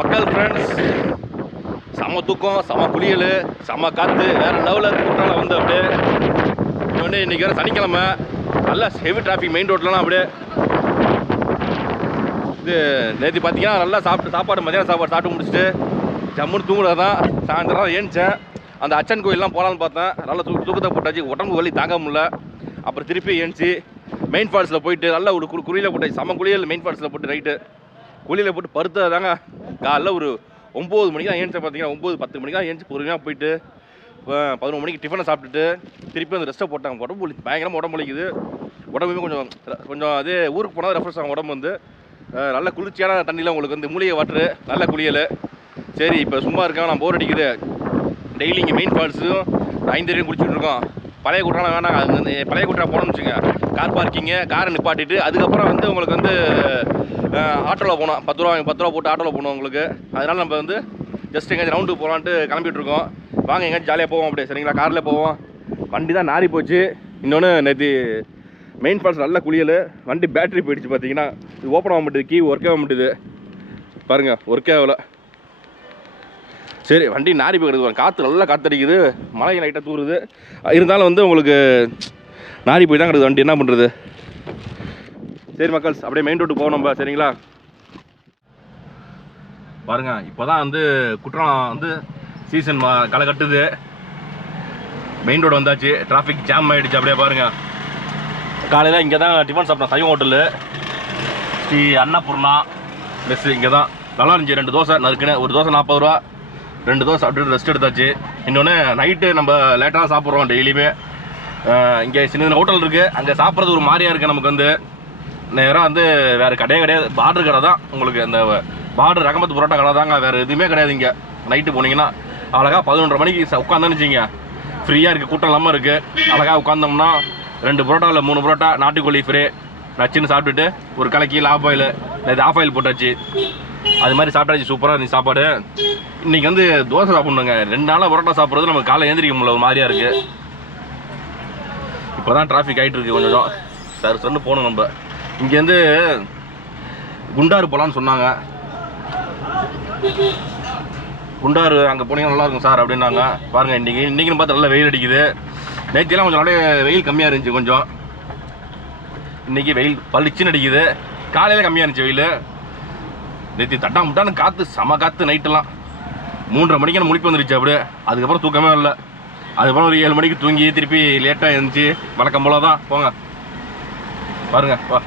மக்கள் ஃப்ரெண்ட்ஸ், செம தூக்கம், செம குளியல், செம காற்று, வேறு லெவலில் குற்றாலம் வந்து அப்படியே இன்னொன்று இன்றைக்கி வேறு சனிக்கிழமை, நல்லா ஹெவி டிராஃபிக் மெயின் ரோட்லலாம் அப்படியே. இது நேற்று பார்த்தீங்கன்னா நல்லா சாப்பாடு மதியானம் சாப்பாடு சாப்பிட்டு முடிச்சுட்டு ஜம்முன்னு தூங்குறது தான். சாயந்தரம் ஏன்ச்சேன், அந்த அச்சன் கோயிலெலாம் போகலான்னு பார்த்தேன். நல்லா தூக்கத்தை போட்டாச்சு, உடம்பு வலி தாங்க முடியல. அப்புறம் திருப்பி ஏன்ச்சு மெயின் ஃபால்ஸில் போயிட்டு நல்லா ஒரு குளியில் போட்டாச்சு. செம குளியல் மெயின் ஃபால்ஸில் போட்டு நைட்டு குளியில் போட்டு பருத்தது தாங்க. காலைல ஒரு 9 மணிக்கு தான் ஏன்ச்சேன். பார்த்தீங்கன்னா 9-10 மணிக்கு தான் ஏன்ச்சு பொறுமையாக போயிட்டு 11 மணிக்கு டிஃபனை சாப்பிட்டுட்டு திருப்பி அந்த ரெஸ்ட்டை போட்டாங்க. உடம்பு வலி பயங்கரமாக உடம்பு வலிக்குது. உடம்புமே கொஞ்சம் அதே ஊருக்கு போனால் ரெஃப்ரெஷ் ஆகும் உடம்பு வந்து. நல்ல குளிர்ச்சியான தண்ணியில் உங்களுக்கு வந்து மூலிகை வாட்ரு, நல்ல குளியல். சரி, இப்போ சும்மா இருக்காங்க, நான் போர் அடிக்குது. டெய்லி இங்கே மெயின் ஃபால்ஸும் 5 வரையும் குளிச்சுட்டு இருக்கோம். பழைய குற்றாலம் வேணாம், அது வந்து பழைய குற்றாலம் போனோம்னு வச்சுங்க, கார் பார்க்கிங்கு, காரை நிப்பாட்டிட்டு அதுக்கப்புறம் வந்து உங்களுக்கு வந்து ஆட்டோவில் போனோம். 10 ரூபா போட்டு ஆட்டோவில் போகணும் உங்களுக்கு. அதனால் நம்ம வந்து ஜஸ்ட் எங்கேயாச்சும் ரவுண்டுக்கு போகலான்ட்டு கிளம்பிட்டு இருக்கோம். வாங்க எங்கேயாச்சும் ஜாலியாக போவோம் அப்படியே, சரிங்களா? காரில் போவோம். வண்டி தான் நாரி போச்சு. இன்னொன்று நேற்று மெயின் ஃபால்ஸ் நல்ல குளியல், வண்டி பேட்டரி போயிடுச்சு. பார்த்தீங்கன்னா இது ஓப்பன் ஆக மாட்டேது, கீ ஒர்க் ஆக மாட்டேது பாருங்கள், ஒர்க் ஆகலை. சரி, வண்டி நாரி போயிடுது, காற்று நல்லா காற்றடிக்குது, மழை லைட்டாக தூருது. இருந்தாலும் வந்து உங்களுக்கு நாரி போய் தான் கிடக்குது வண்டி, என்ன பண்ணுறது? சரி மக்கள்ஸ், அப்படியே மெயின் ரோட்டுக்கு போகணும் நம்ம, சரிங்களா? பாருங்கள், இப்போ தான் வந்து குற்றாலம் வந்து சீசன் களை கட்டுது. மெயின் ரோடு வந்தாச்சு, டிராஃபிக் ஜாம் ஆகிடுச்சு. அப்படியே பாருங்கள், காலையில் இங்கே தான் டிஃபன் சாப்பிட்டோம், சைவம் ஹோட்டலு, ஸ்ரீ அன்னபூர்ணா மெஸ்ஸு. இங்கே தான் நல்லா இருந்துச்சு. 2 தோசை நறுக்குன்னு, ஒரு தோசை 40 ரூபா, 2 தோசை சாப்பிட்டு ரெஸ்ட் எடுத்தாச்சு. இன்னொன்று நைட்டு நம்ம லேட்டாக தான் சாப்பிட்றோம் டெய்லியுமே. இங்கே சின்ன ஹோட்டல் இருக்குது, அங்கே சாப்பிட்றது ஒரு மாதிரியாக இருக்குது நமக்கு. வந்து நேராக வந்து வேறு கடையே கிடையாது, பார்டர் கடை தான் உங்களுக்கு. அந்த பார்டர் ரகமத்து புரோட்டா கடை தாங்க, வேறு எதுவுமே கிடையாது. இங்கே நைட்டு போனீங்கன்னா அழகாக 11:30 மணிக்கு உட்காந்தோன்னு வச்சிங்க, ஃப்ரீயாக இருக்குது, கூட்டம் இல்லாமல் இருக்குது. அழகாக உட்காந்தோம்னா 2 புரோட்டா இல்லை 3 புரோட்டா நாட்டுக்கோழி ஃப்ரே நச்சுன்னு சாப்பிட்டுட்டு ஒரு கலக்கி ஆஃப் ஆயில், இது ஆஃப் ஆயில் போட்டாச்சு, அது மாதிரி சாப்பிட்டாச்சு. சூப்பராக இருந்துச்சு சாப்பாடு. இன்றைக்கி வந்து தோசை சாப்பிட்ணுங்க. 2 நாளாக புரோட்டா சாப்பிட்றது நமக்கு காலை எழுந்திரிக்க முடியல, ஒரு மாதிரியாக இருக்குது. இப்போ தான் டிராஃபிக் ஆகிட்டு இருக்குது கொஞ்சம். சார் சொன்னு போகணும் நம்ம. இங்கேருந்து குண்டாறு போகலான்னு சொன்னாங்க. குண்டாறு அங்கே போனீங்கன்னா நல்லாயிருக்கும் சார் அப்படின்னாங்க. பாருங்கள், இன்றைக்கின்னு பார்த்து நல்லா வெயில் அடிக்குது. நேற்றுலாம் கொஞ்சம் அப்படியே வெயில் கம்மியாக இருந்துச்சு கொஞ்சம். இன்றைக்கி வெயில் பளிச்சுன்னு அடிக்குது. காலையில் கம்மியாக இருந்துச்சு வெயில். நேற்று தட்டா முட்டான்னு காற்று, செம காற்று. நைட்டெல்லாம் 3:30 மணிக்கு முழிப்பு வந்துருச்சு அப்படியே. அதுக்கப்புறம் தூக்கமே இல்லை. அதுக்கப்புறம் ஒரு 7 மணிக்கு தூங்கி திருப்பி லேட்டாக இருந்துச்சு. வழக்கம் போல தான். போங்க பாருங்க, வா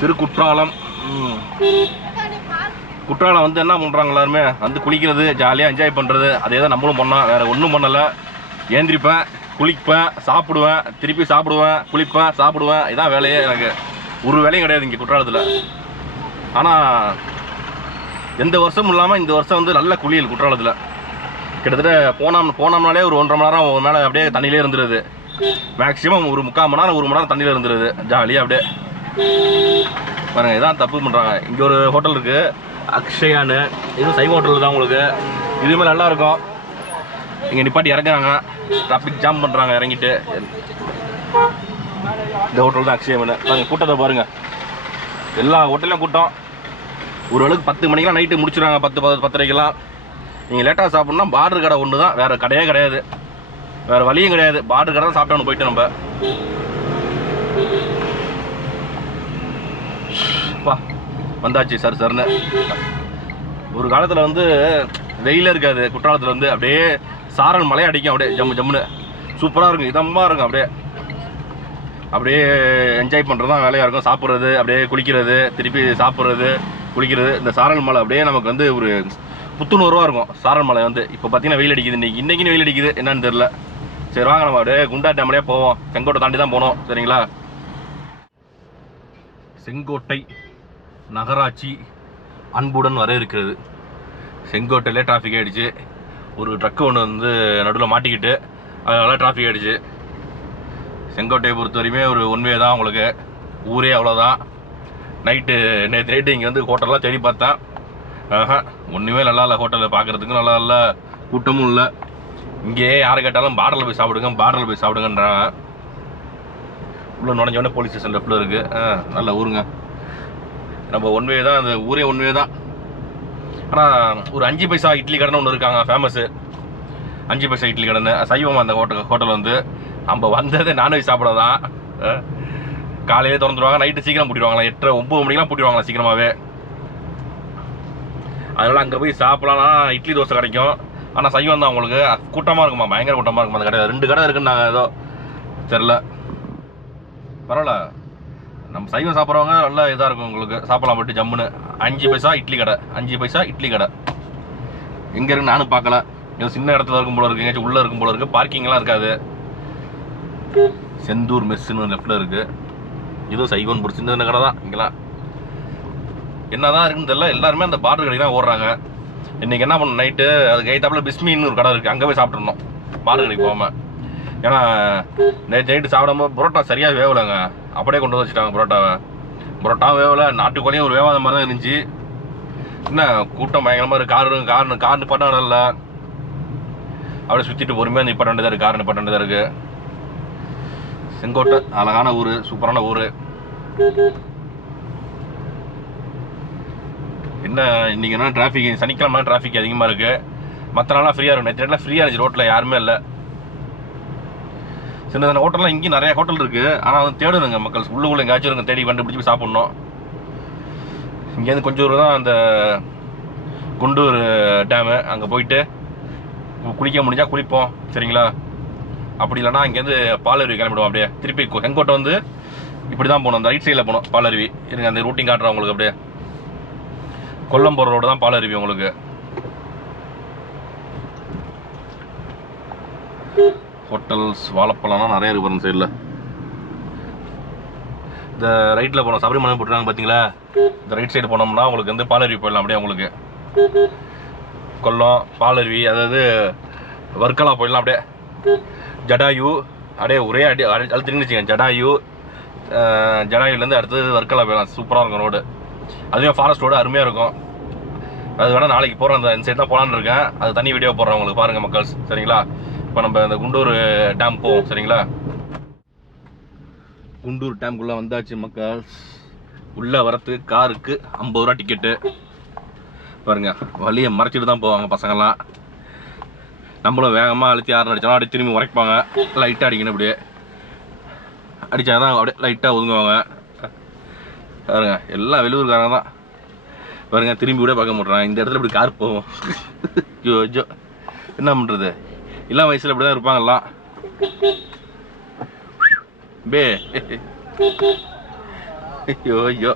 திருக்குற்றாலம். குற்றாலம் வந்து என்ன பண்ணுறாங்க, எல்லாருமே வந்து குளிக்கிறது, ஜாலியாக என்ஜாய் பண்ணுறது. அதே தான் நம்மளும் பண்ணோம், வேறு ஒன்றும் பண்ணலை. ஏந்திரிப்பேன், குளிப்பேன், சாப்பிடுவேன், திருப்பி சாப்பிடுவேன், குளிப்பேன், சாப்பிடுவேன். இதான் வேலையே எனக்கு. ஒரு வேலையும் கிடையாது இங்கே குற்றாலத்தில். ஆனால் எந்த வருஷமும் இல்லாமல் இந்த வருஷம் வந்து நல்ல குளியல் குற்றாலத்தில். கிட்டத்தட்ட போனோம்னாலே ஒரு 1.5 மணி நேரம் மேலே அப்படியே தண்ணியிலே இருந்துருது. மேக்ஸிமம் ஒரு 3/4 மணி நேரம் 1 மணி நேரம் தண்ணியில் இருந்துருது ஜாலியாக அப்படியே. பாருங்கள், இதான் தப்பு பண்ணுறாங்க. இங்கே ஒரு ஹோட்டல் இருக்குது, அக்ஷயான்னு. இதுவும் சைவ ஹோட்டல் தான் உங்களுக்கு. இதுவுமே நல்லாயிருக்கும். இங்கே நிப்பாட்டி இறங்குறாங்க, டிராஃபிக் ஜாம் பண்ணுறாங்க இறங்கிட்டு. இந்த ஹோட்டல் தான் அக்ஷயம்னு. நாங்கள் கூட்டத்தை பாருங்கள், எல்லா ஹோட்டல்லையும் கூட்டம். ஓரளவுக்கு 10 மணிக்கெலாம் நைட்டு முடிச்சுடுறாங்க, 10-10:30க்கெல்லாம். நீங்கள் லேட்டாக சாப்பிட்ணுன்னா பார்டர் கடை ஒன்று தான், வேறு கடையே கிடையாது, வேறு வழியும் கிடையாது. பார்டர் கடை தான் சாப்பிட்டோன்னு போயிட்டு நம்ம. பா வந்தாச்சு சார் சார்னு. ஒரு காலத்தில் வந்து வெயிலே இருக்காது குற்றாலத்தில். வந்து அப்படியே சாரல் மழையை அடிக்கும், அப்படியே ஜம்மு ஜம்முன்னு சூப்பராக இருக்கும், இதமாக இருக்கும். அப்படியே என்ஜாய் பண்ணுறது தான் வேலையாக இருக்கும். சாப்பிட்றது, அப்படியே குளிக்கிறது, திருப்பி சாப்பிட்றது, குளிக்கிறது. இந்த சாரல் மலை அப்படியே நமக்கு வந்து ஒரு புத்துணர்வாக இருக்கும். சாரல் மலை வந்து இப்போ பார்த்தீங்கன்னா வெயில் அடிக்குது. இன்றைக்கின்னு வெயில் அடிக்குது, என்னன்னு தெரில. சரி வாங்க, நம்ம அப்படியே குண்டா டேம்லேயே போவோம். செங்கோட்டை தாண்டி தான் போனோம், சரிங்களா? செங்கோட்டை நகராட்சி அன்புடன் வர இருக்கிறது. செங்கோட்டையிலே டிராஃபிக் ஆகிடுச்சு. ஒரு ட்ரக்கு ஒன்று வந்து நடுவில் மாட்டிக்கிட்டு அதனால டிராஃபிக் ஆகிடுச்சு. செங்கோட்டையை பொறுத்த வரையுமே ஒரு ஒன்வே தான் உங்களுக்கு. ஊரே அவ்வளோதான். நேற்று நைட்டு இங்கே வந்து ஹோட்டல்லாம் தேடி பார்த்தேன். ஒன்றுமே நல்லா இல்லை. ஹோட்டலில் பார்க்குறதுக்கும் நல்லா இல்லை, கூட்டமும் இல்லை. இங்கேயே யாரை கேட்டாலும் பார்டரில் போய் சாப்பிடுங்க, பார்டரில் போய் சாப்பிடுங்கன்றாங்க. உள்ளே நுழைஞ்சோடனே போலீஸ் ஸ்டேஷன் லெஃப்டில் இருக்குது. நல்ல ஊருங்க. நம்ம ஒன் வே தான், அந்த ஊரே ஒன் வே தான். ஆனால் ஒரு 5 பைசா இட்லி கடைன்னு ஒன்று இருக்காங்க ஃபேமஸ்ஸு. 5 பைசா இட்லி கடைன்னு சைவம். அந்த ஹோட்டல் வந்து நம்ம வந்ததே நான்வெஜ் சாப்பிட தான். காலையிலே திறந்துடுவாங்க, நைட்டு சீக்கிரம் பூட்டிடுவாங்களா, 8, 9 மணிக்கெலாம் பூட்டிடுவாங்களா சீக்கிரமாகவே. அதனால் அங்கே போய் சாப்பிட்லாம்னா இட்லி தோசை கிடைக்கும். ஆனால் சைவம் தான் உங்களுக்கு கூட்டமாக இருக்குமா, பயங்கர கூட்டமாக இருக்குமா. அந்த கடை 2 கடை இருக்குன்னு நாங்கள் ஏதோ தெரில. பரவாயில்ல, நம்ம சைவம் சாப்பிட்றவங்க நல்லா இதாக இருக்கும் உங்களுக்கு, சாப்பிடலாம் போட்டு ஜம்முன்னு. 5 பைசா இட்லி கடை, 5 பைசா இட்லி கடை எங்கே இருக்குன்னு நானும் பார்க்கல. ஏதோ சின்ன இடத்துல இருக்கும் போல இருக்குது, எங்கேயாச்சும் உள்ளே இருக்கும் போல இருக்குது. பார்க்கிங்லாம் இருக்காது. செந்தூர் மெஸ்ஸுன்னு லெஃப்டில் இருக்குது. இதுவும் சைவன் பிடிச்சி சின்ன கடை தான். இங்கெல்லாம் என்னதான் இருக்குன்னு தெரியல, எல்லாருமே அந்த பார்டர் கடைக்கு தான் ஓடுறாங்க. இன்றைக்கி என்ன பண்ணணும், நைட்டு அதுக்கு கைத்தாப்பில் பிஸ்மின்னு ஒரு கடை இருக்குது, அங்கே போய் சாப்பிட்ருந்தோம் பார்டர் கடைக்கு போகாமல். ஏன்னா நைட்டு சாப்பிடும்போது புரோட்டா சரியாக வேவலைங்க, அப்படியே கொண்டு வந்து வச்சுட்டாங்க புரோட்டாவை. புரோட்டாவும் வேவலை, நாட்டுக்கோழியும் ஒரு வேவாத மாதிரி தான் இருந்துச்சு. என்ன கூட்டம் பயங்கரமாக இருக்குது. கார் நிப்பாட்ட இல்லை, அப்படியே சுற்றிட்டு பொறுமையாக நிப்பாட்ட வேண்டியதாக இருக்குது, கார் நிப்பாட்ட வேண்டியதாக இருக்குது. செங்கோட்டை அழகான ஊர், சூப்பரான ஊர். என்ன இன்றைக்கி என்ன டிராஃபிக், சனிக்கிழமை டிராஃபிக் அதிகமாக இருக்குது. மற்ற நாளாக ஃப்ரீயாக இருக்கும். நேற்று நாளில் ஃப்ரீயாக இருந்துச்சு, ரோட்டில் யாருமே இல்லை. சின்ன சின்ன ஹோட்டல்லாம் இங்கேயும் நிறைய ஹோட்டல் இருக்குது. ஆனால் வந்து தேடுதுங்க மக்கள், உள்ளுக்குள்ளே எங்கேயாச்சும் இருங்க, தேடி கண்டுபிடிச்சி போய் சாப்பிட்ணும். இங்கேருந்து கொஞ்சம் தூரம் தான் அந்த குண்டூர் டேமு, அங்கே போயிட்டு குளிக்க முடிஞ்சால் குளிப்போம் சரிங்களா. அப்படி இல்லைனா இங்கேருந்து பாலருவி கிளம்பிடுவோம். அப்படியே திருப்பி செங்கோட்டை வந்து இப்படி தான் போகணும், அந்த ரைட் சைடில் போகணும் பாலருவி. இருங்க அந்த ரூட்டிங் காட்டுறேன் உங்களுக்கு. அப்படியே கொல்லம் போகிற ரோடு தான் பாலருவி உங்களுக்கு. ஹோட்டல்ஸ் வாழைப்பழம்லாம் நிறைய இருக்கு பாருங்க சைடில். இந்த ரைட்டில் போனோம், சபரிமலை போட்டுருக்காங்க பார்த்தீங்களா. இந்த ரைட் சைடு போனோம்னா உங்களுக்கு வந்து பாலருவி போயிடலாம். அப்படியே உங்களுக்கு கொல்லம் பாலருவி, அதாவது வர்க்கலா போயிடலாம். அப்படியே ஜடாயு, அப்படியே ஒரே அடி அழுத்தின்னு வச்சுக்கோங்க. ஜடாயுலேருந்து அடுத்தது வர்க்கலா போயிடலாம். சூப்பராக இருக்கும் ரோடு. அதுவே ஃபாரஸ்ட் ரோடு அருமையாக இருக்கும். அது வேணால் நாளைக்கு போகிறோம், அந்த சைடு தான் போகலான்னு இருக்கேன். அது தனி வீடியோ போடுறேன் உங்களுக்கு, பாருங்கள் மக்கள்ஸ் சரிங்களா. இப்போ நம்ம இந்த குண்டூர் டேம் போவோம் சரிங்களா. குண்டூர் டேம்குள்ளே வந்தாச்சு மக்கள்ஸ். உள்ளே வரத்துக்கு காருக்கு 50 ரூபா டிக்கெட்டு. பாருங்கள் வழியை மறைச்சிட்டு தான் போவாங்க பசங்கள்லாம். நம்மளும் வேகமாக அழுத்தி யாரும் அடித்தோம் அப்படியே திரும்பி உரைப்பாங்க. லைட்டாக அடிக்கணும், அப்படியே அடித்தா தான் அப்படியே லைட்டாக ஒதுங்குவாங்க. பாருங்க எல்லாம் வெளியூர்காரங்க தான். பாருங்க திரும்பி கூட பார்க்க மாட்டேறாங்க. இந்த இடத்துல இப்படி கார் போவோம். ஐயோ என்ன பண்ணுறது, எல்லாம் வயசில் இப்படி தான் இருப்பாங்கல்லாம். பே ஐயோ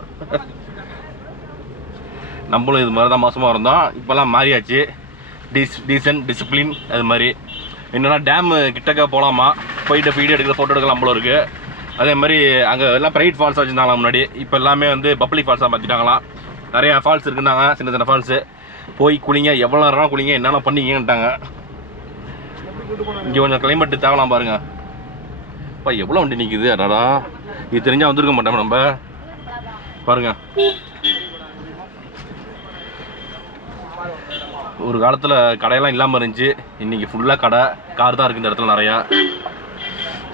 நம்மளும் இது மாதிரி தான் மோசமாக இருந்தோம். இப்போல்லாம் மாறியாச்சு, டீசன்ட் டிசிப்ளின். அது மாதிரி என்னென்னா டேமு கிட்டக்க போகலாமா, போயிட்டு வீடியோ எடுக்கிற ஃபோட்டோ எடுக்கலாம் போல இருக்குது. அதே மாதிரி அங்கே எல்லாம் ப்ரைவேட் ஃபால்ஸ் வச்சுருந்தாங்களா முன்னாடி, இப்போ எல்லாமே வந்து பப்ளிக் ஃபால்ஸாக மாற்றிட்டாங்களாம். நிறையா ஃபால்ஸ் இருக்குன்னாங்க, சின்ன சின்ன ஃபால்ஸு. போய் குளிங்க, எவ்வளோ நேரம் குளிங்க, என்னென்ன பண்ணிங்கன்ட்டாங்க. இங்கே கொஞ்சம் கிளைமேட்டு தேவலாம் பாருங்கள். அப்பா எவ்வளோ வண்டி நிற்கிது, அடாடா இது தெரிஞ்சால் வந்திருக்க மாட்டோம் நம்ம. பாருங்கள் ஒரு காலத்தில் கடையெல்லாம் இல்லாமல் இருந்துச்சு, இன்றைக்கி ஃபுல்லாக கடை கார் தான் இருக்குது இந்த இடத்துல நிறையா.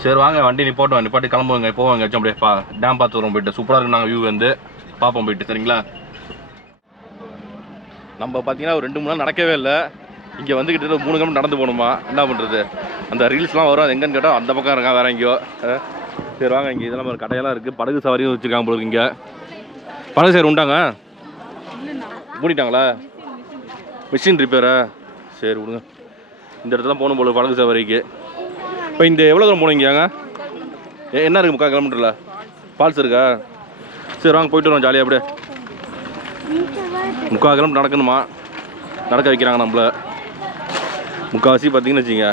சரி வாங்க வண்டி நிப்பாட்டி கிளம்புவாங்க, போவாங்க வச்சோம். அப்படியே டேம் பார்த்து வரோம் போயிட்டு. சூப்பராக இருக்குது, நாங்கள் வியூ வந்து பார்ப்போம் போயிட்டு சரிங்களா. நம்ம பார்த்தீங்கன்னா ஒரு 2 3 நாள் நடக்கவே இல்லை. இங்கே வந்து கிட்டத்தட்ட 3 கிலோமீட்டர் நடந்து போகணுமா, என்ன பண்ணுறது. அந்த ரீல்ஸ்லாம் வரும், அது எங்கன்னு கேட்டால் அந்த பக்கம் இருக்கான் வேறு எங்கேயோ. சரி வாங்க, இங்கே இதெல்லாம் ஒரு கடையெல்லாம் இருக்குது. படகு சவாரியும் வச்சுருக்காங்க போல இங்கே. படகு சவாரி உண்டாங்க, மூடிட்டாங்களா, மிஷின் ரிப்பேரா. சரி விடுங்க, இந்த இடத்துல போகணும் போல படகு சவாரிக்கு. இப்போ இந்த எவ்வளோ தூரம் போனீங்க, என்ன இருக்குது 3/4 கிலோமீட்டரில் ஃபால்ஸ் இருக்கா. சரி வாங்க போயிட்டு வரோம் ஜாலியாக. அப்படியே 3/4 கிலோமீட்டர் நடக்கணுமா, நடக்க வைக்கிறாங்க நம்மள. முக்கால்வாசி பார்த்தீங்கன்னு வச்சுங்க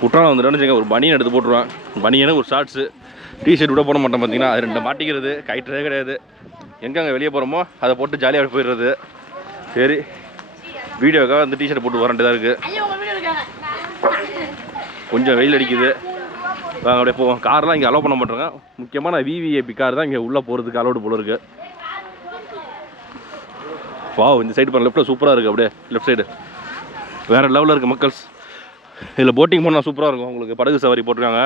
குற்றாலம் வந்துட்டோன்னு வச்சுங்க, ஒரு பனியன் எடுத்து போட்டுருவேன். பனியனு ஒரு ஷார்ட்ஸு டிஷர்ட் கூட போட மாட்டேன் பார்த்தீங்கன்னா. அது 2 மாட்டிக்கிறது, கைட்டுறதே கிடையாது. எங்கே அங்கே வெளியே போகிறோமோ அதை போட்டு ஜாலியாக போயிடுறது. சரி வீடியோக்காக அந்த டிஷர்ட் போட்டு வரேன்ட்டு இருக்குது. கொஞ்சம் வெயில் அடிக்குது, வாங்க அப்படியே போவோம். கார்லாம் இங்கே அலோவ் பண்ண மாட்டேங்க. முக்கியமான விவிஐபி கார் தான் இங்கே உள்ளே போகிறதுக்கு அலோடு போல இருக்குது. வாவ் இந்த சைடு பாருங்கள், லெஃப்ட்டில் சூப்பராக இருக்குது. அப்படியே லெஃப்ட் சைடு வேறு லெவலில் இருக்குது மக்கள்ஸ். இதில் போட்டிங் போனால் சூப்பராக இருக்கும் உங்களுக்கு. படகு சவாரி போட்டிருக்காங்க,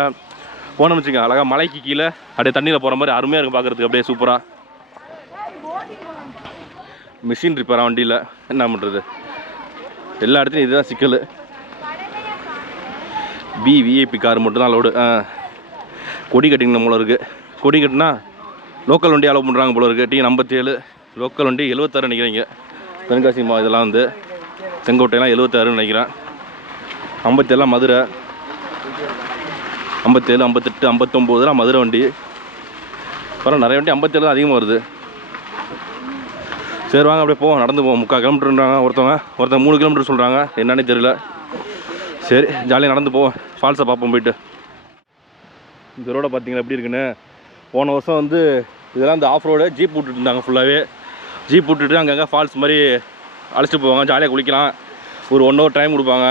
போனோம்னு வச்சுங்க அழகாக மலைக்கு கீழே அப்படியே தண்ணியில் போகிற மாதிரி அருமையாக இருக்கும் பார்க்குறதுக்கு. அப்படியே சூப்பராக மிஷின் ரிப்பேரா வண்டியில், என்ன பண்ணுறது, எல்லா இடத்துலையும் இதுதான் சிக்கல். விஐபி கார் மட்டும் தான் லோடு. கொடி கட்டிங்கன்னு போல இருக்குது. கொடி கட்டினா லோக்கல் வண்டி அலோவ் பண்ணுறாங்க போல இருக்குது. T57 லோக்கல் வண்டி 76 நினைக்கிறீங்க. தென்காசி இதெல்லாம் வந்து செங்கோட்டையெல்லாம் 76 நினைக்கிறேன். 57 மதுரை, 57, 58, 59 மதுரை வண்டி. அப்புறம் நிறைய வண்டி 57 தான் அதிகமாக வருது. சரி வாங்க அப்படியே போவோம், நடந்து போவோம். 3/4 கிலோமீட்டருன்றாங்க ஒருத்தவங்க 3 கிலோமீட்டர் சொல்கிறாங்க, என்னன்னே தெரியல. சரி ஜாலியாக நடந்து போவோம், ஃபால்ஸை பார்ப்போம் போயிட்டு. இந்த ரோடை பார்த்தீங்களா எப்படி இருக்குன்னு. போன வருஷம் வந்து இதெல்லாம் இந்த ஆஃப் ரோடு ஜீப் விட்டுட்டு இருந்தாங்க. ஃபுல்லாகவே ஜீப் விட்டுட்டு அங்கங்கே ஃபால்ஸ் மாதிரி அழைச்சிட்டு போவாங்க, ஜாலியாக குளிக்கலாம். ஒரு 1 hour டைம் கொடுப்பாங்க.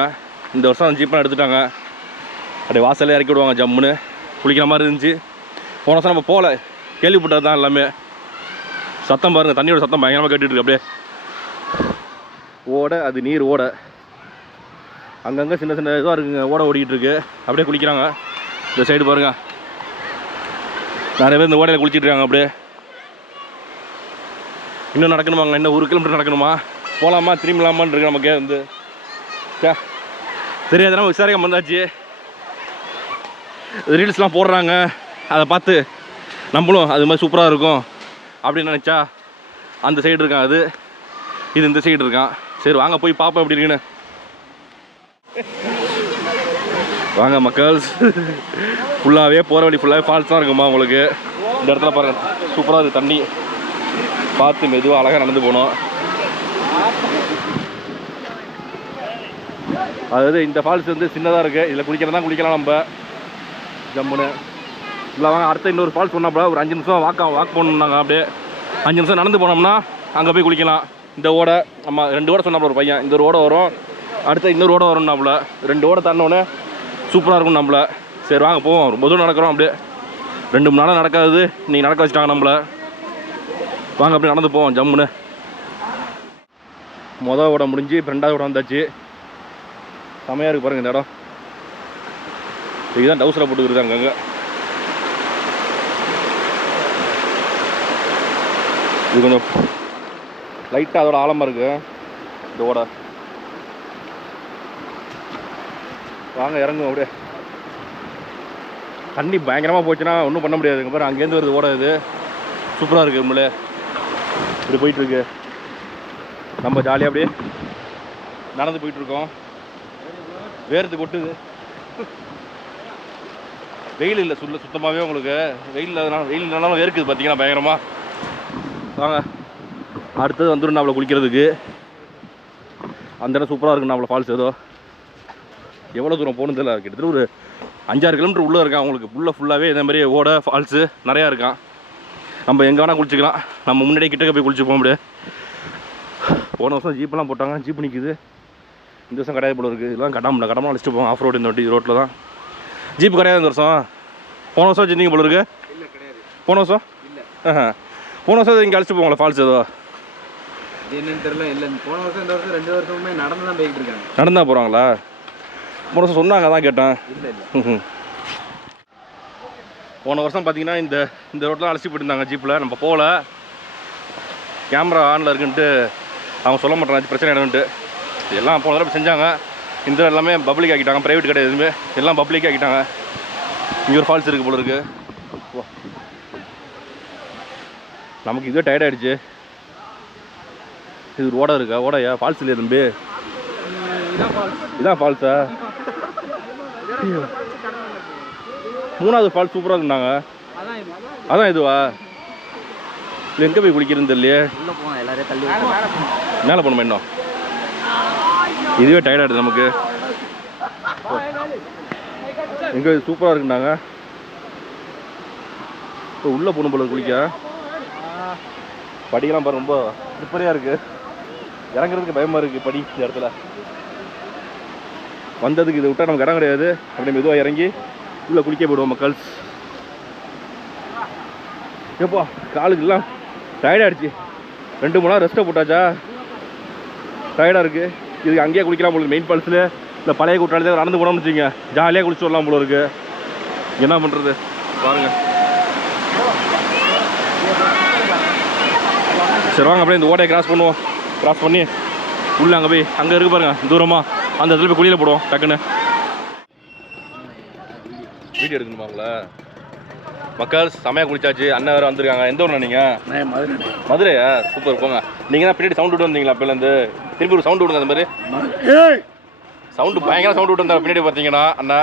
இந்த வருஷம் அந்த ஜீப்லாம் எடுத்துட்டாங்க. அப்படியே வாசலே இறக்கி விடுவாங்க, ஜம்முன்னு குளிக்கிற மாதிரி இருந்துச்சு. போன வருஷம் நம்ம போகல, கேள்விப்பட்டது தான் எல்லாமே. சத்தம் பாருங்கள், தண்ணியோட சத்தம் பயங்கரமாக கேட்டுருக்கு. அப்படியே ஓடை, அது நீர் ஓடை. அங்கங்கே சின்ன சின்ன இதுவாக இருக்குங்க, ஓடை ஓடிக்கிட்டு இருக்கு. அப்படியே குளிக்கிறாங்க. இந்த சைடு பாருங்க, நிறைய பேர் இந்த ஓடையில் குளிச்சுட்டு இருக்காங்க. அப்படியே இன்னும் நடக்கணுமாங்க, இன்னும் 1 கிலோமீட்டர் நடக்கணுமா, போகலாமா திரும்பலாமான்னு இருக்கு நமக்கே வந்து. தெரியாதுனா விசாரிக்க வந்தாச்சு. ரீல்ஸ்லாம் போடுறாங்க, அதை பார்த்து நம்மளும் அது மாதிரி சூப்பராக இருக்கும் அப்படின்னு நினச்சா அந்த சைடு இருக்கான், அது இது இந்த சைடு இருக்கான். சரி வாங்க போய் பார்ப்போம் எப்படி இருக்குன்னு. வாங்க மக்கள்ஸ், ஃபுல்லாகவே போகிற வழி ஃபுல்லாகவே ஃபால்ஸ் தான் இருக்குமா உங்களுக்கு. இந்த இடத்துல பாருங்கள், சூப்பராக இருக்குது தண்ணி. பார்த்து மெதுவாக அழகாக நடந்து போனோம். அதாவது இந்த ஃபால்ஸ் வந்து சின்னதாக இருக்குது, இதில் குளிக்கிறதா குளிக்கலாம் நம்ம ஜம்முன்னு. இல்லை வாங்க அடுத்த இன்னொரு ஃபால்ஸ் சொன்னாப்பா, ஒரு 5 நிமிஷம் வாக் போகணுன்னாங்க. அப்படியே 5 நிமிஷம் நடந்து போனோம்னா அங்கே போய் குளிக்கலாம். இந்த ஓடை நம்ம 2 ஓடை சொன்னாப்புல ஒரு பையன், இந்த ஒரு ஓடை வரும், அடுத்த இன்னொரு ஓடை வரும் நம்மள. 2 ஓடை தாண்டினோடனே சூப்பராக இருக்கும் நம்மள. சரி வாங்க போவோம். ரொம்ப தூரம் நடக்கிறோம். அப்படியே 2 மணி நேரம் நடக்காது, நீ நடக்க வச்சுட்டாங்க நம்மள. வாங்க அப்படியே நடந்து போவோம் ஜம்முன்னு. மொதல் ஓட முடிஞ்சு இப்போ 2வது ஓட வந்தாச்சு. செமையாக இருக்குது பாருங்கள் இந்த இடம். இதுதான் டவுசரை போட்டுக்கிறது அங்கங்கே. இது கொஞ்சம் லைட்டாக அதோட ஆழமாக இருக்குது இந்த ஓடை. வாங்க இறங்குவோம். அப்படியே தண்ணி பயங்கரமாக போச்சுன்னா ஒன்றும் பண்ண முடியாதுங்க. பாரு அங்கேருந்து வருது ஓட. இது சூப்பராக இருக்குது. நம்மளே இப்படி போயிட்டுருக்கு. நம்ம ஜாலியாக அப்படியே நடந்து போயிட்டுருக்கோம். வேர்த்து கொட்டுது. வெயில் இல்லை, சுத்தமாகவே உங்களுக்கு வெயில் இல்லைனாலும் வேர்க்குது பார்த்தீங்கன்னா பயங்கரமாக. வாங்க அடுத்தது வந்துடும் நம்மளை குளிக்கிறதுக்கு. அந்த இடம் சூப்பராக இருக்குண்ணா நம்மளை ஃபால்ஸ். ஏதோ எவ்வளோ தூரம் போகணும் தெரியல, கிட்டத்தட்ட ஒரு 5-6 கிலோமீட்டர் உள்ளே இருக்கான் உங்களுக்கு. ஃபுல்லாகவே இதே மாதிரி ஓட ஃபால்ஸு நிறையா இருக்கான். நம்ம எங்கே வேணால் குளிச்சிக்கலாம். நம்ம முன்னாடியே கிட்டக்க போய் குளிச்சு போக முடியாது. போன வருஷம் ஜீப்பெல்லாம் போட்டாங்க, ஜீப் நிற்குது. இந்த வருஷம் கிடையாது போல இருக்குது. இதெல்லாம் கடமை அழைச்சிட்டு போவோம் ஆஃப் ரோடு. இந்த வண்டி ரோட்டில் தான் ஜீப் கிடையாது இந்த வருஷம். போன வருஷம் வச்சுருந்தீங்க போல இருக்குது. போன வருஷம் போன வருஷம் இங்கே அழைச்சிட்டு போவாங்களா ஃபால்ஸ்? ஏதோ என்னன்னு தெரியல. இல்லை போன வருஷம் இந்த வருஷம் 2 வருஷமே நடந்து தான் போய்கிட்டு இருக்காங்க. நடந்தா போகிறாங்களா? போன வருஷம் சொன்னாங்க, தான் கேட்டேன். இல்லை போன வருஷம் பார்த்தீங்கன்னா இந்த ரோட்டில் அழைச்சி போயிருந்தாங்க ஜீப்பில். நம்ம போகல, கேமரா ஆனில் இருக்குன்ட்டு அவங்க சொல்ல மாட்டாங்க, பிரச்சனை இடம்ன்ட்டு. எல்லாம் போன தடவை செஞ்சாங்க. இந்த எல்லாமே பப்ளிக் ஆக்கிட்டாங்க, ப்ரைவேட் கிடையாது எதுவுமே, எல்லாம் பப்ளிக் ஆக்கிட்டாங்க. இங்கே ஒரு ஃபால்ஸ் இருக்குது போல இருக்குது. நமக்கு இதுவே டயர்ட் ஆகிடுச்சு. இது ஒரு ஓடை இருக்கா? ஓடையா? ஃபால்ஸ் இல்லையா தம்பி? இதான் ஃபால்ஸா? 3வது ஃபால்ஸ் சூப்பராக இருக்குன்னாங்க. அதான் இதுவா? இல்லை எங்கே போய் குளிக்கிறதுன்னு தெரியலையே. மேலே போகணுமா இன்னும்? இதுவே டயர்ட் ஆகிடுது நமக்கு. எங்கே சூப்பராக இருக்குன்னாங்க. இப்போ உள்ளே போகணும் போல குளிக்க. படியெல்லாம் பாரு, ரொம்ப ஸ்லிப்பரியாக இருக்குது. இறங்குறதுக்கு பயமாக இருக்குது படி. இந்த இடத்துல வந்ததுக்கு இதை விட்டால் நமக்கு இடம் கிடையாது. அப்படியே மெதுவாக இறங்கி உள்ளே குளிக்க போயிடுவோம் மக்கள்ஸ். எப்போ காலுக்குலாம் டயர்டாகிடுச்சு. 2 மணி நேரம் ரெஸ்ட்டை போட்டாச்சா, டயர்டாக இருக்குது. இதுக்கு அங்கேயே குளிக்கலாம் போல. மெயின் ஃபால்ஸில் இந்த பழைய குற்றாலத்தில் நடந்து போனோம்னு வச்சுங்க, ஜாலியாக குளிச்சு வரலாம் போல இருக்குது. என்ன பண்ணுறது பாருங்கள். சரி வாங்க அப்படியே இந்த ஓட்டையை கிராஸ் பண்ணுவோம். கிராஸ் பண்ணி உள்ளே அங்கே போய் அங்கே இருக்கு பாருங்க தூரமாக அந்த இடத்துல போய் குளியில் போடுவோம் டக்குன்னு. வீடியோ எடுக்கணுமாங்களா மக்கள்? செமையாக குளிச்சாச்சு. அண்ணன் வேறு வந்திருக்காங்க. எந்த ஊர்ண்ணா நீங்கள்? மதுரையா? சூப்பர். போங்க. நீங்கள் தான் பின்னாடி சவுண்ட் விட்டு வந்தீங்களா அப்போலேருந்து? திருப்பி ஒரு சவுண்ட் விடுங்க. அந்த மாதிரி சவுண்டு பயங்கர சவுண்ட் விட்டு வந்தார் பின்னாடி பார்த்தீங்கன்னா அண்ணா.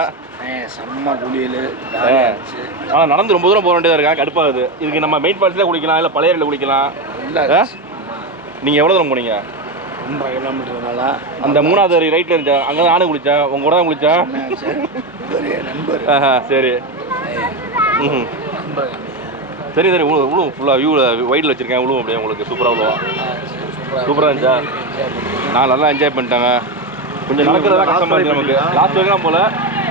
ஆனால் நடந்து ரொம்ப தூரம் போக வேண்டியதாக இருக்கா, கடுப்பாகுது. இதுக்கு நம்ம மெயின் ஃபால்ஸில் குளிக்கலாம், இல்லை பழைய ஏரியில் குளிக்கலாம். நீங்கள் எவ்வளோ தூரம் போனீங்க? 1.5 கிலோமீட்டர்னால அந்த 3வது அருவி ரைட்டில் இருந்துச்சா? அங்கே தான் நானும் குளித்தேன். உங்கள் கூட தான் குளித்தேன். சரி. ம் சரி சரி. உழுவும் ஃபுல்லாக வியூவில் வைடில் வச்சுருக்கேன். உழுவும் அப்படியே உங்களுக்கு சூப்பராக உழுவோம். சூப்பராக இருந்துச்சா? நான் நல்லா என்ஜாய் பண்ணிட்டேங்க. கொஞ்சம் நடக்கிறதா கஷ்டமாக இருக்குது நமக்கு. லாஸ்ட் வரைக்கும் போல்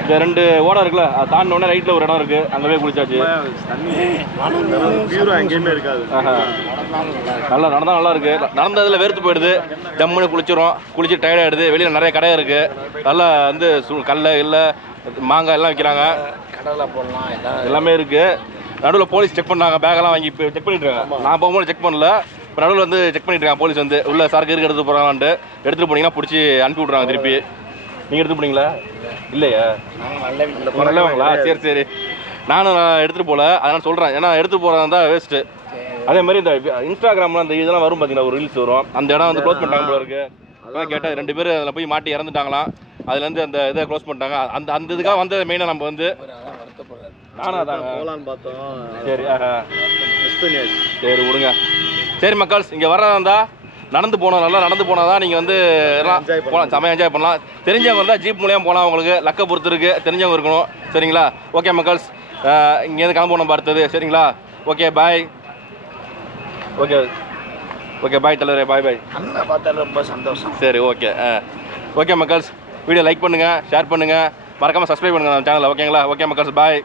இந்த 2 ஓடம் இருக்குல்ல, அதை தாண்டினோடனே ரைட்டில் ஒரு இடம் இருக்குது, அங்கே போய் குளிச்சாச்சு. எங்கேயுமே இருக்காது. நல்லா நடந்தால் நல்லா இருக்குது. நடந்ததில் வெறுத்து போயிடுது. ஜம்முன்னு குளிச்சிடும். குளிச்சு டயர்டாகிடுது. வெளியில் நிறைய கடை இருக்குது. நல்லா வந்து கல்லை இல்லை மாங்காய் எல்லாம் விற்கிறாங்க. கடலை போடலாம் எல்லாமே இருக்குது. நடுவில் போலீஸ் செக் பண்ணாங்க. பேக்கெல்லாம் வாங்கி இப்போ செக் பண்ணிட்டுருக்காங்க. நான் போகும்போது செக் பண்ணல. இப்போ நடுவில் வந்து செக் பண்ணிட்டுருக்காங்க போலீஸ். வந்து உள்ள சரக்கு இருக்கு எடுத்து போகிறாங்கன்ட்டு. எடுத்துகிட்டு போனீங்கன்னா பிடிச்சி அனுப்பி விட்றாங்க திருப்பி. நீங்கள் எடுத்து போனீங்களா? இல்லையா? நல்லவங்களா? சரி சரி. நானும் எடுத்துகிட்டு போகல, அதனால் சொல்கிறேன். ஏன்னா எடுத்துகிட்டு போகிறதா இருந்தால் வேஸ்ட்டு. அதே மாதிரி இந்த இன்ஸ்டாகிராமில் அந்த இதெல்லாம் வரும் பார்த்தீங்கன்னா, ஒரு ரீல்ஸ் வரும். அந்த இடம் வந்து க்ளோஸ் பண்ணிட்டாங்க போல இருக்குது. அதான் கேட்டால் 2 பேர் அதில் போய் மாட்டி இறந்துட்டாங்களாம். அதுலேருந்து அந்த இதை க்ளோஸ் பண்ணிட்டாங்க. அந்த இதுக்காக வந்து மெயினாக நம்ம வந்து நானும் தாங்க போகலான்னு பார்த்தோம். சரி. சரி விடுங்க. சரி மக்கள்ஸ், இங்கே வர்றதா இருந்தால் நடந்து போனோம். நல்லா நடந்து போனால் தான் நீங்கள் வந்து எல்லாம் போகலாம், செமையாக என்ஜாய் பண்ணலாம். தெரிஞ்சவங்க இருந்தால் ஜீப் மூலியம் போகலாம். உங்களுக்கு லக்கை பொறுத்து இருக்குது, தெரிஞ்சவங்க இருக்கணும். சரிங்களா? ஓகே மக்கள்ஸ், இங்கேருந்து கிளம்பணும் நம்ம அடுத்தது. சரிங்களா? Okay bye. ஓகே பாய் தலைவரே. பாய். அண்ணன் பார்த்தா ரொம்ப சந்தோஷம். சரி ஓகே. ஓகே மக்கள்ஸ், வீடியோ லைக் பண்ணுங்கள், ஷேர் பண்ணுங்கள், மறக்காமல் சப்ஸ்கிரைப் பண்ணுங்கள் நம்ம சேனலில். ஓகேங்களா? ஓகே மக்கள்ஸ், பாய்.